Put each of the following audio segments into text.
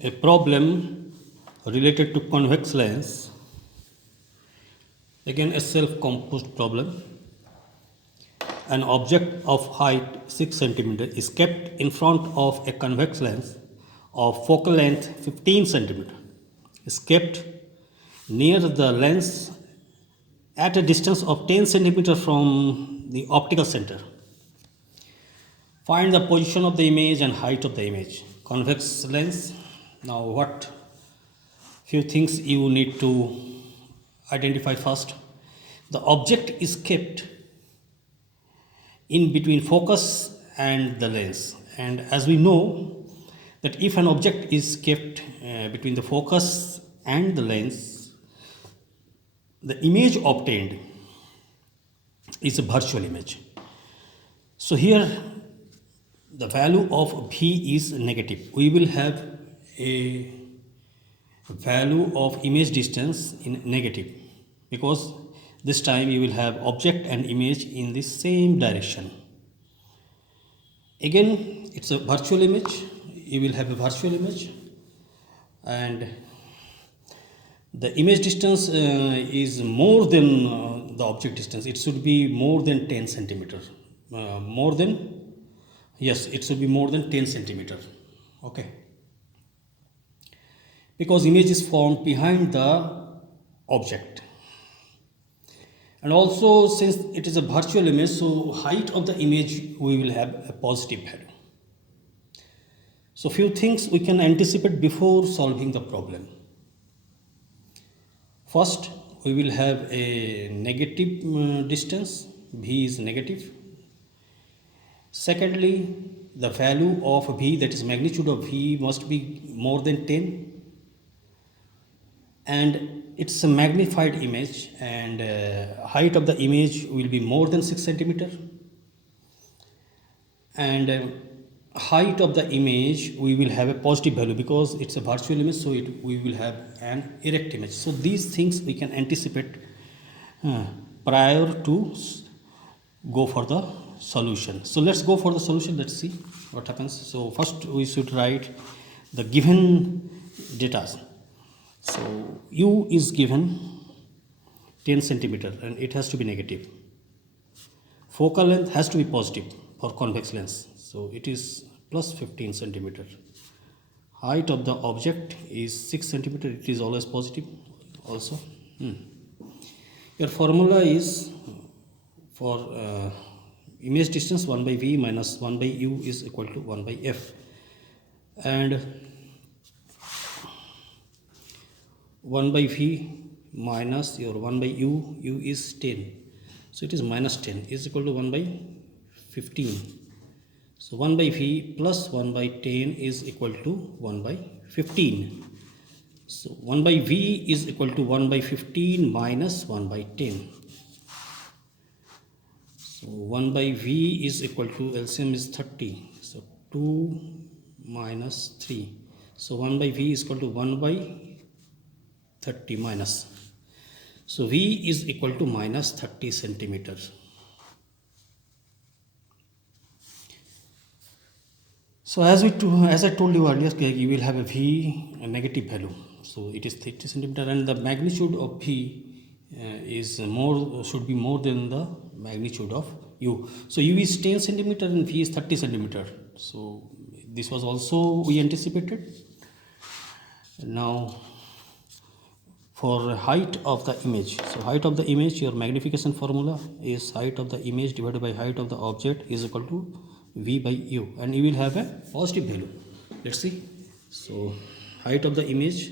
A problem related to convex lens, again a self-composed problem. An object of height 6 cm is kept in front of a convex lens of focal length 15 cm. Is kept near the lens at a distance of 10 cm from the optical center. Find the position of the image and height of the image. Convex lens. Now what few things you need to identify first. The object is kept in between focus and the lens, and as we know that if an object is kept between the focus and the lens, the image obtained is a virtual image. So here the value of v is negative. We will have a value of image distance in negative because this time you will have object and image in the same direction. Again, it's a virtual image. You will have a virtual image, and the image distance is more than the object distance. It should be more than 10 centimeter. It should be more than 10 centimeter. Okay. Because image is formed behind the object. And also, since it is a virtual image, so height of the image we will have a positive value. So few things we can anticipate before solving the problem. First, we will have a negative distance, v is negative. Secondly, the value of v, that is magnitude of v, must be more than 10. And it's a magnified image, and height of the image will be more than 6 centimeter. And height of the image we will have a positive value because it's a virtual image, so we will have an erect image. So these things we can anticipate prior to go for the solution. So let's go for the solution. Let's see what happens. So first we should write the given data. So u is given 10 centimeter and it has to be negative. Focal length has to be positive for convex lens, so it is plus 15 centimeter. Height of the object is 6 centimeter, it is always positive also. Your formula is for image distance 1 by v minus 1 by u is equal to 1 by f, and 1 by v minus your 1 by u is 10, so it is minus 10 is equal to 1 by 15. So 1 by v plus 1 by 10 is equal to 1 by 15. So 1 by v is equal to 1 by 15 minus 1 by 10. So 1 by v is equal to, LCM is 30, so 2 minus 3. So 1 by v is equal to 1 by 30 minus. So v is equal to minus 30 centimeters. So as I told you earlier, you will have a v, a negative value. So it is 30 centimeter, and the magnitude of v should be more than the magnitude of u. So u is 10 centimeter and v is 30 centimeter. So this was also we anticipated. Now for height of the image, so height of the image, your magnification formula is height of the image divided by height of the object is equal to v by u, and you will have a positive value. Let's see. So height of the image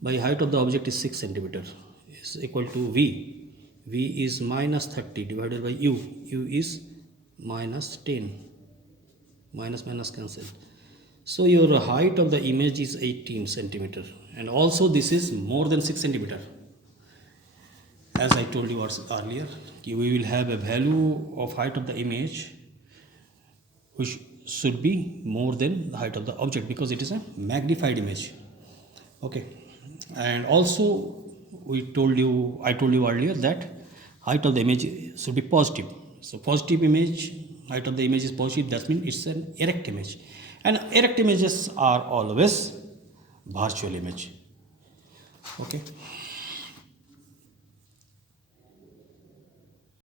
by height of the object is 6 centimeter is equal to v. V is minus 30 divided by u. U is minus 10. Minus cancel. So your height of the image is 18 centimeter, and also this is more than 6 centimeter. As I told you earlier, we will have a value of height of the image which should be more than the height of the object because it is a magnified image. Okay, and also I told you earlier that height of the image should be positive. So positive image, height of the image is positive, that means it's an erect image. And erect images are always virtual image. Okay.